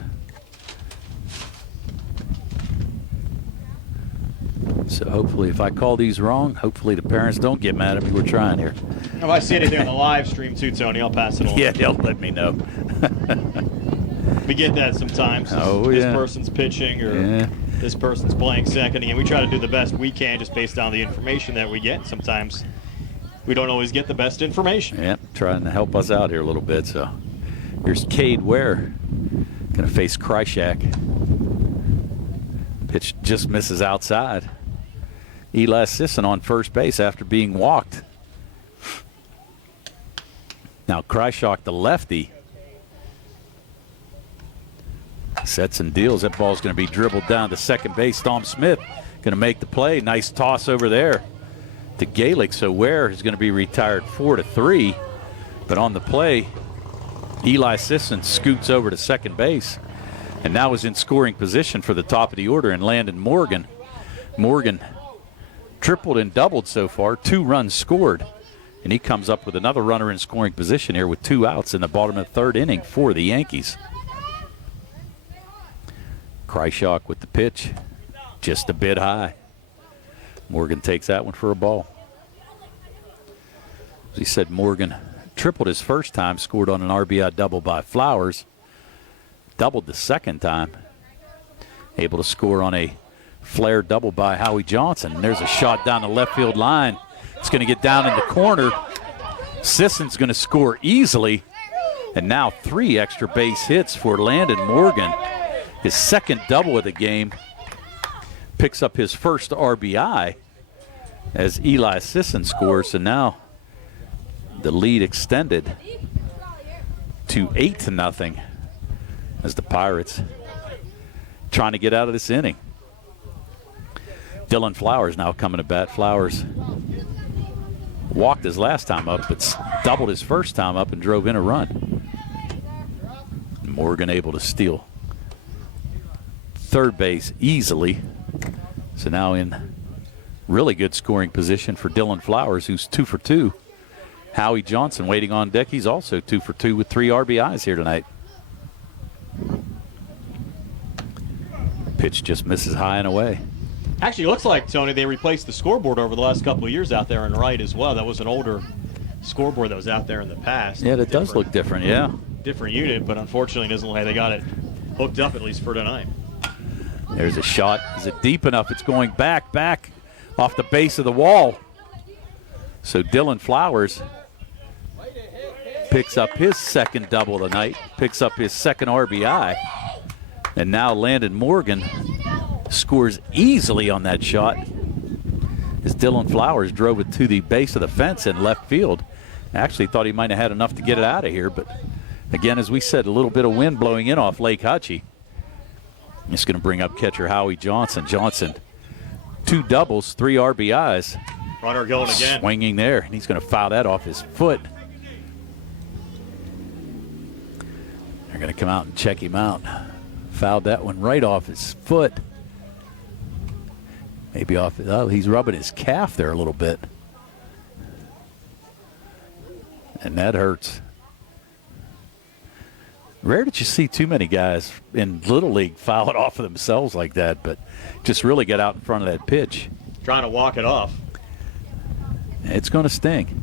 So hopefully, if I call these wrong, hopefully the parents don't get mad at me. We're trying here. If I see anything on the live stream too, Tony, I'll pass it along. Yeah, they'll let me know. We get that sometimes. Oh, this yeah. person's pitching or this person's playing second. And we try to do the best we can just based on the information that we get. Sometimes we don't always get the best information. Yeah, trying to help us out here a little bit. So here's Cade Ware going to face Krychak. Pitch just misses outside. Eli Sisson on first base after being walked. Now Krychak, the lefty, sets and deals. That ball's going to be dribbled down to second base. Dom Smith going to make the play. Nice toss over there to Gehlig. So Ware is going to be retired 4-3. But on the play, Eli Sisson scoots over to second base. and now is in scoring position for the top of the order in Landon Morgan. Morgan tripled and doubled so far, 2 runs scored, and he comes up with another runner in scoring position here with 2 outs in the bottom of the 3rd inning for the Yankees. Kreischock with the pitch, just a bit high. Morgan takes that one for a ball. As he said, Morgan tripled his first time, scored on an RBI double by Flowers, doubled the second time, able to score on a flare double by Howie Johnson. And there's a shot down the left field line. It's going to get down in the corner. Sisson's going to score easily. And now 3 extra base hits for Landon Morgan. His second double of the game. Picks up his first RBI as Eli Sisson scores. And now the lead extended to 8-0 as the Pirates trying to get out of this inning. Dylan Flowers now coming to bat. Flowers walked his last time up, but doubled his first time up and drove in a run. Morgan able to steal third base easily. So now in really good scoring position for Dylan Flowers, who's 2 for 2. Howie Johnson waiting on deck. He's also 2 for 2 with 3 RBIs here tonight. Pitch just misses high and away. Actually, it looks like, Tony, they replaced the scoreboard over the last couple of years out there in right as well. That was an older scoreboard that was out there in the past. Yeah, that does look different, yeah. Different unit, but unfortunately it doesn't look like they got it hooked up, at least for tonight. There's a shot. Is it deep enough? It's going back off the base of the wall. So Dylan Flowers picks up his second double of the night, picks up his second RBI. And now Landon Morgan scores easily on that shot as Dylan Flowers drove it to the base of the fence in left field. I actually thought he might have had enough to get it out of here, but again, as we said, a little bit of wind blowing in off Lake Hutchie. It's going to bring up catcher Howie Johnson. Johnson, 2 doubles, 3 RBIs. Runner going again. Swinging there, and he's going to foul that off his foot. They're going to come out and check him out. Fouled that one right off his foot. Maybe off, he's rubbing his calf there a little bit. And that hurts. Rare that you see too many guys in Little League foul it off of themselves like that, but just really get out in front of that pitch. Trying to walk it off. It's going to sting.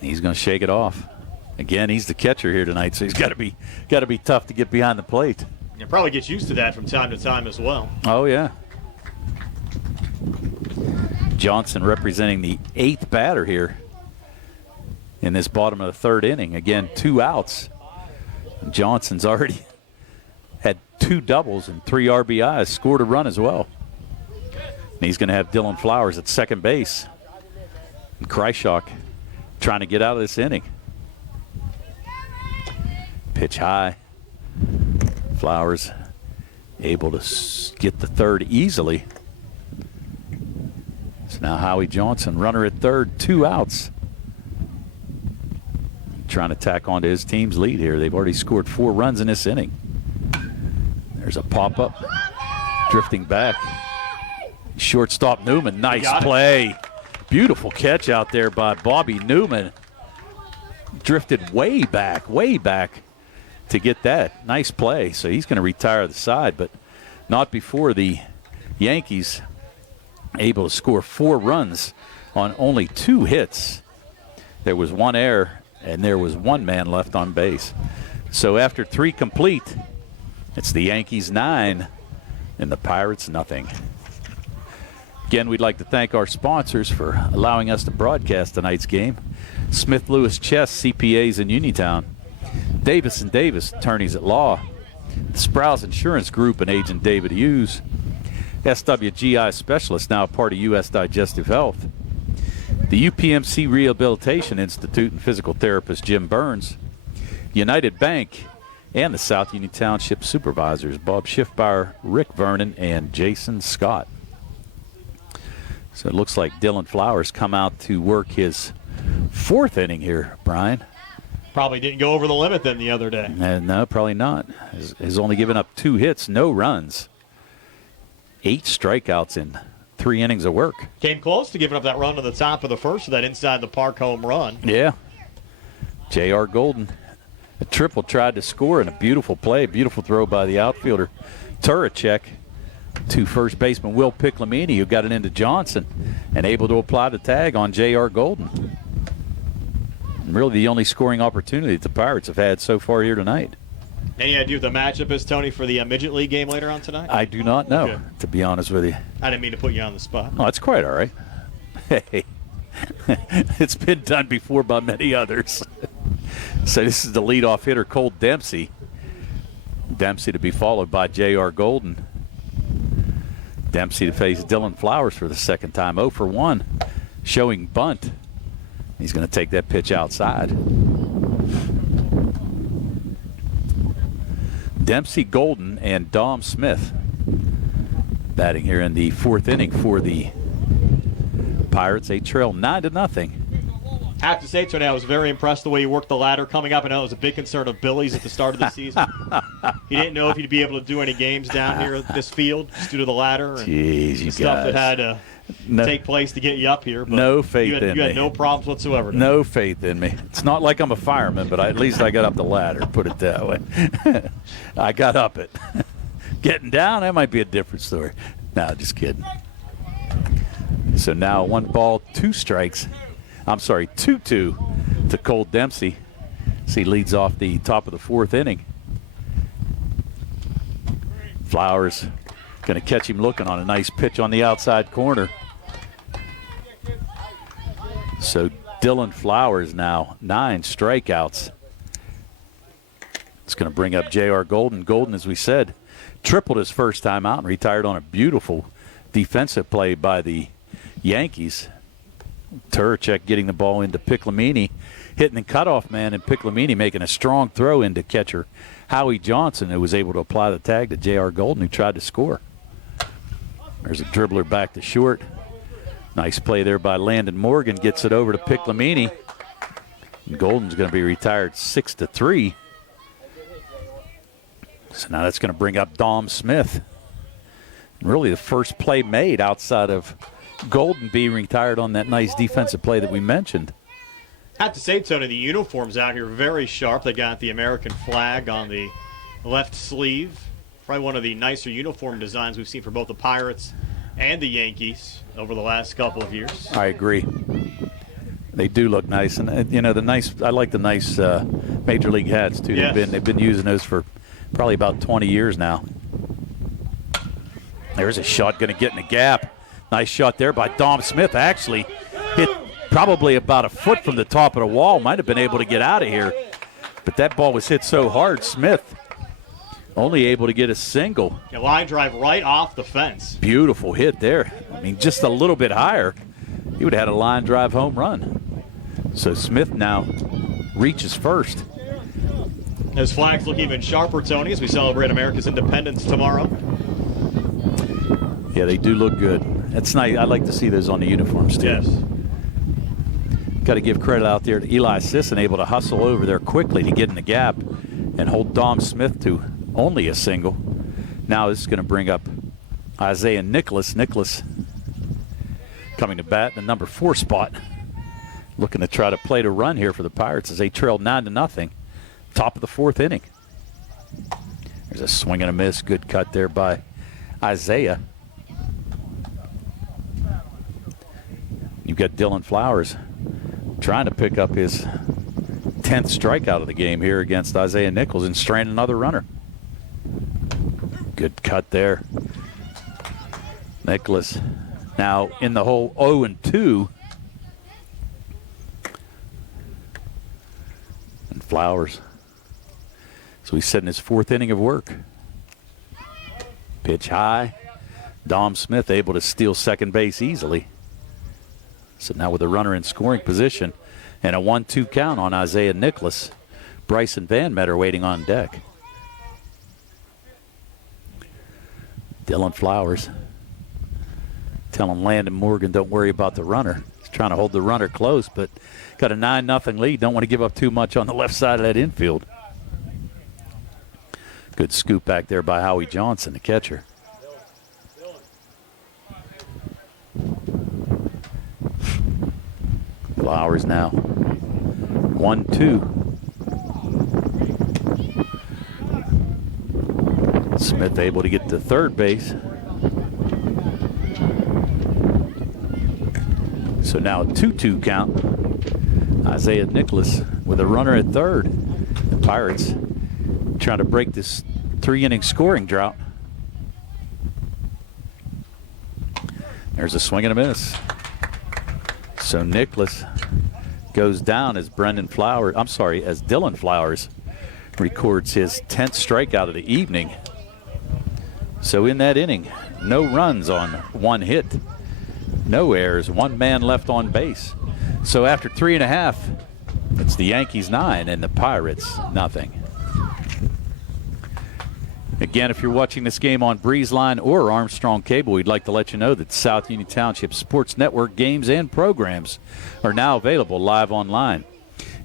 He's going to shake it off. Again, he's the catcher here tonight, so he's got to be tough to get behind the plate. You probably gets used to that from time to time as well. Oh, yeah. Johnson representing the 8th batter here in this bottom of the 3rd inning. Again, 2 outs. Johnson's already had 2 doubles and 3 RBIs, scored a run as well. And he's going to have Dylan Flowers at second base. And Kreischock trying to get out of this inning. Pitch high. Flowers able to get the 3rd easily. So now Howie Johnson, runner at 3rd, 2 outs. Trying to tack onto his team's lead here. They've already scored 4 runs in this inning. There's a pop-up. Drifting back. Shortstop Newman, nice play. Beautiful catch out there by Bobby Newman. Drifted way back to get that. Nice play. So he's going to retire the side, but not before the Yankees able to score 4 runs on only 2 hits. There was 1 error, and there was 1 man left on base. So after 3 complete, it's the Yankees 9 and the Pirates nothing. Again, we'd like to thank our sponsors for allowing us to broadcast tonight's game. Smith Lewis Chess, CPAs in Uniontown. Davis & Davis, attorneys at law. The Sprouse Insurance Group and agent David Hughes. SWGI Specialist, now part of U.S. Digestive Health. The UPMC Rehabilitation Institute and physical therapist Jim Burns. United Bank and the South Union Township Supervisors Bob Schiffbauer, Rick Vernon, and Jason Scott. So it looks like Dylan Flowers come out to work his 4th inning here, Brian. Probably didn't go over the limit then the other day. No, probably not. Has only given up 2 hits, no runs. 8 strikeouts in 3 innings of work. Came close to giving up that run to the top of the first, that inside the park home run. Yeah. J.R. Golden, a triple, tried to score in a beautiful play, beautiful throw by the outfielder Turacek to first baseman Will Piclamini, who got it into Johnson and able to apply the tag on J.R. Golden. And really the only scoring opportunity that the Pirates have had so far here tonight. Any idea what the matchup is, Tony, for the Midget League game later on tonight? I do not know, Okay. to be honest with you. I didn't mean to put you on the spot. Oh, that's quite all right. Hey, it's been done before by many others. So this is the leadoff hitter, Cole Dempsey. Dempsey to be followed by J.R. Golden. Dempsey to face Dylan Flowers for the second time. 0 for 1, showing bunt. He's going to take that pitch outside. Dempsey, Golden, and Dom Smith batting here in the 4th inning for the Pirates. They trail 9-0. I have to say, Tony, I was very impressed the way you worked the ladder coming up. I know it was a big concern of Billy's at the start of the season. He didn't know if he'd be able to do any games down here at this field just due to the ladder and Jeez, you stuff guys. that had to take place to get you up here. But No faith in you had me. no problems whatsoever. No faith in me. It's not like I'm a fireman, but at least I got up the ladder, put it that way. I got up it. Getting down, that might be a different story. No, just kidding. So now 1 ball, 2 strikes. I'm sorry, 2-2 to Cole Dempsey. So he leads off the top of the 4th inning. Flowers going to catch him looking on a nice pitch on the outside corner. So Dylan Flowers now 9 strikeouts. It's going to bring up J.R. Golden. Golden, as we said, tripled his first time out and retired on a beautiful defensive play by the Yankees. Turacek getting the ball into Piclamini, hitting the cutoff man, and Piclamini making a strong throw into catcher Howie Johnson, who was able to apply the tag to J.R. Golden, who tried to score. There's a dribbler back to short. Nice play there by Landon Morgan. Gets it over to Piclamini. And Golden's going to be retired 6-3. So now that's going to bring up Dom Smith. And really the first play made outside of Golden being retired on that nice defensive play that we mentioned. I have to say, Tony, the uniforms out here are very sharp. They got the American flag on the left sleeve. Probably one of the nicer uniform designs we've seen for both the Pirates and the Yankees over the last couple of years. I agree. They do look nice, and you know I like the nice Major League hats too. Yes. They've been using those for probably about 20 years now. There's a shot going to get in the gap. Nice shot there by Dom Smith. Actually hit probably about a foot from the top of the wall. Might have been able to get out of here, but that ball was hit so hard. Smith only able to get a single. A line drive right off the fence. Beautiful hit there. I mean, just a little bit higher, he would have had a line drive home run. So Smith now reaches first. Those flags look even sharper, Tony, as we celebrate America's independence tomorrow. Yeah, they do look good. That's nice. I like to see those on the uniforms too. Yes. Got to give credit out there to Eli Sisson, able to hustle over there quickly to get in the gap and hold Dom Smith to only a single. Now this is going to bring up Isaiah Nicholas. Nicholas coming to bat in the number 4 spot. Looking to try to play to run here for the Pirates as they trail 9-0. Top of the 4th inning. There's a swing and a miss. Good cut there by Isaiah. You've got Dylan Flowers trying to pick up his 10th strikeout of the game here against Isaiah Nichols and strand another runner. Good cut there. Nicholas now in the hole 0-2. And Flowers. So he's setting his 4th inning of work. Pitch high. Dom Smith able to steal second base easily. So now with a runner in scoring position and a 1-2 count on Isaiah Nicholas, Bryson Van Meter waiting on deck. Dylan Flowers telling Landon Morgan, don't worry about the runner. He's trying to hold the runner close, but got a 9-0 lead. Don't want to give up too much on the left side of that infield. Good scoop back there by Howie Johnson, the catcher. Flowers now. 1-2. Smith able to get to third base. So now a 2-2 count. Isaiah Nicholas with a runner at third. The Pirates trying to break this 3-inning scoring drought. There's a swing and a miss. So Nicholas goes down as Dylan Flowers records his 10th strikeout of the evening. So in that inning, no runs on 1 hit, no errors, 1 man left on base. So after 3.5, it's the Yankees 9 and the Pirates nothing. Again, if you're watching this game on BreezeLine or Armstrong Cable, we'd like to let you know that South Union Township Sports Network games and programs are now available live online.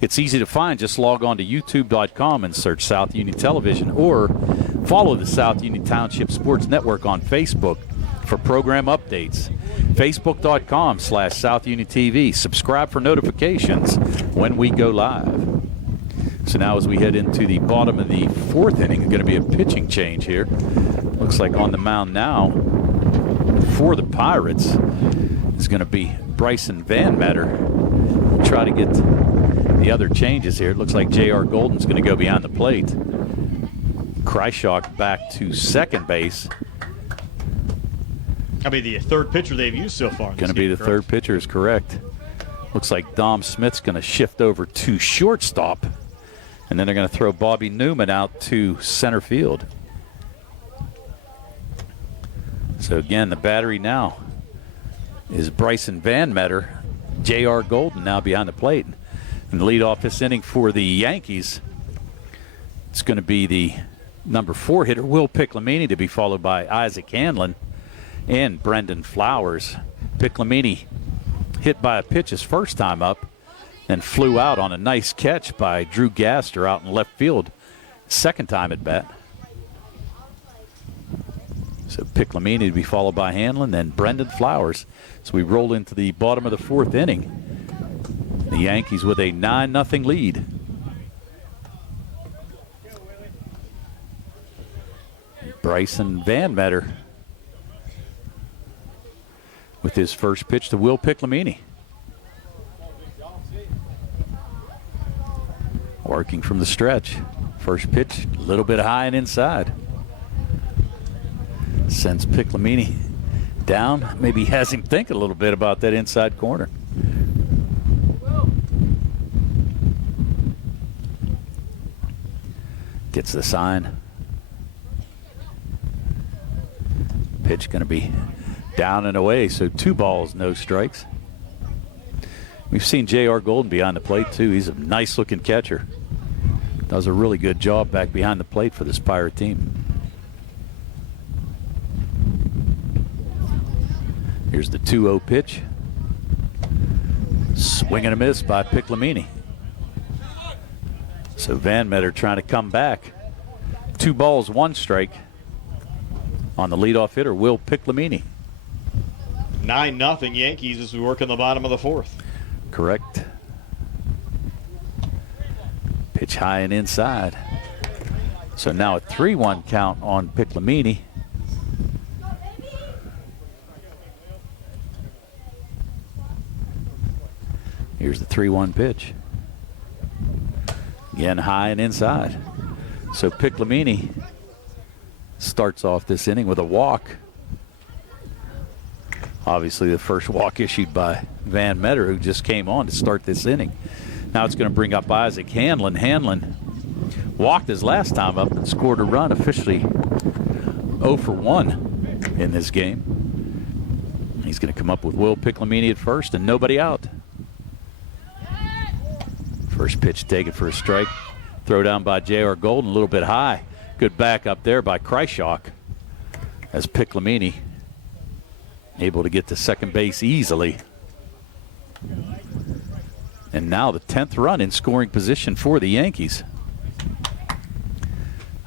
It's easy to find. Just log on to youtube.com and search South Union Television, or follow the South Union Township Sports Network on Facebook for program updates. Facebook.com/South Union TV. Subscribe for notifications when we go live. So now as we head into the bottom of the 4th inning, going to be a pitching change here. Looks like on the mound now for the Pirates is going to be Bryson Van Meter. We'll try to get the other changes here. It looks like J.R. Golden's going to go behind the plate. Kreischock back to second base. That'll be the third pitcher they've used so far. Going to be the third pitcher is correct. Looks like Dom Smith's going to shift over to shortstop. And then they're going to throw Bobby Newman out to center field. So again, the battery now is Bryson Van Meter, J.R. Golden now behind the plate. And the leadoff this inning for the Yankees, it's going to be the number 4 hitter, Will Piclamini, to be followed by Isaac Hanlon and Brendan Flowers. Piclamini hit by a pitch his first time up, then flew out on a nice catch by Drew Gaster out in left field, second time at bat. So Piclamini to be followed by Hanlon, then Brendan Flowers. So we roll into the bottom of the 4th inning. The Yankees with a 9-0 lead. Bryson Van Meter with his first pitch to Will Piclamini. Working from the stretch. First pitch, a little bit high and inside. Sends Piclamini down. Maybe has him think a little bit about that inside corner. Gets the sign. Pitch going to be down and away, so 2 balls, no strikes. We've seen J.R. Golden behind the plate, too. He's a nice-looking catcher. Does a really good job back behind the plate for this Pirate team. Here's the 2-0 pitch. Swing and a miss by Piclamini. So Van Meter trying to come back. 2 balls, 1 strike on the leadoff hitter, Will Piclamini. 9-0 Yankees as we work in the bottom of the 4th. Correct. Pitch high and inside. So now a 3-1 count on Piclamini. Here's the 3-1 pitch. Again, high and inside. So Piclamini starts off this inning with a walk. Obviously the first walk issued by Van Meter, who just came on to start this inning. Now it's going to bring up Isaac Hanlon. Hanlon walked his last time up and scored a run, officially 0 for 1 in this game. He's going to come up with Will Piclamini at first and nobody out. First pitch taken for a strike. Throw down by J.R. Golden, a little bit high. Good back up there by Kreischock as Piclamini able to get to second base easily. And now the 10th run in scoring position for the Yankees.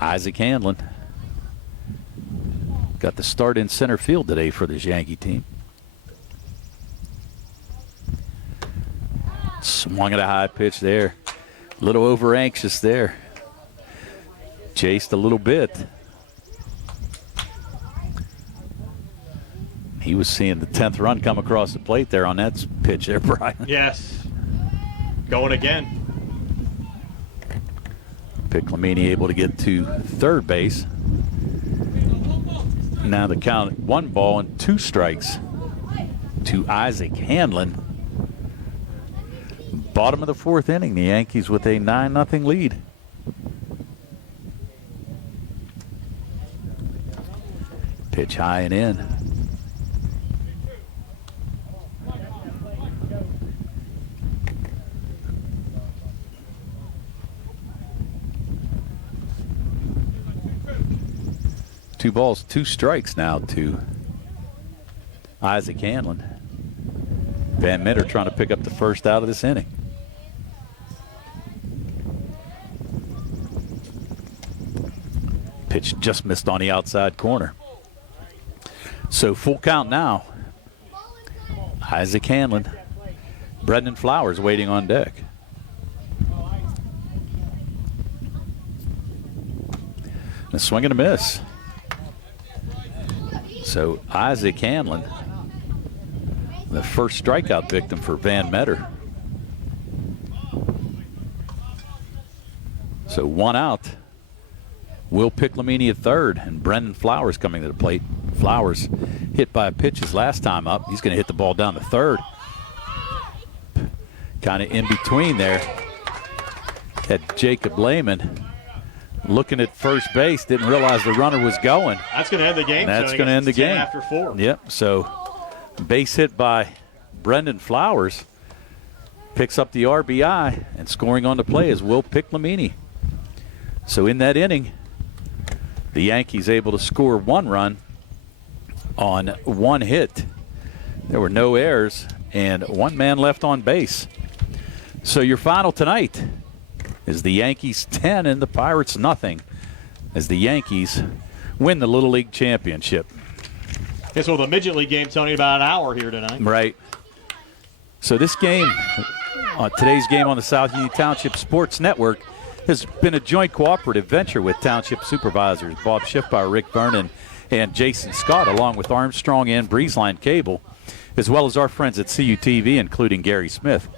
Isaac Hanlon got the start in center field today for this Yankee team. Swung at a high pitch there. A little over anxious there. Chased a little bit. He was seeing the 10th run come across the plate there on that pitch there, Brian. Yes. Going again. Piclamini able to get to third base. Now the count, 1 ball and 2 strikes to Isaac Hanlon. Bottom of the 4th inning, the Yankees with a 9-0 lead. Pitch high and in. Two balls, 2 strikes now to Isaac Hanlon. Van Meter trying to pick up the first out of this inning. Pitch just missed on the outside corner. So full count now. Isaac Hanlon. Brendan Flowers waiting on deck. A swing and a miss. So Isaac Hanlon, the first strikeout victim for Van Meter. So 1 out. Will Piclamini at third, and Brendan Flowers coming to the plate. Flowers hit by a pitch his last time up. He's going to hit the ball down the third. Kind of in between there. Had Jacob Lehman looking at first base, didn't realize the runner was going. That's going to end the game. That's going to end the game. After 4. Yep, so base hit by Brendan Flowers. Picks up the RBI, and scoring on the play is Will Piclamini. So in that inning, the Yankees able to score 1 run on 1 hit. There were no errors and 1 man left on base. So your final tonight is the Yankees 10 and the Pirates nothing, as the Yankees win the Little League Championship. Guess we'll have a midget league game, Tony, about an hour here tonight. Right. So this game, today's game on the South Union Township Sports Network, has been a joint cooperative venture with Township Supervisors Bob Schiffbauer, Rick Vernon, and Jason Scott, along with Armstrong and Breezeline Cable, as well as our friends at CUTV, including Gary Smith.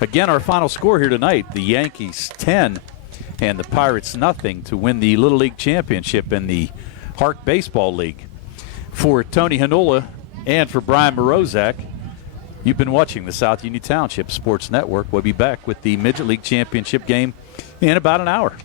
Again, our final score here tonight, the Yankees 10 and the Pirates nothing to win the Little League Championship in the HARC Baseball League. For Tony Hanola and for Brian Morozak, you've been watching the South Union Township Sports Network. We'll be back with the Midget League Championship game in about an hour.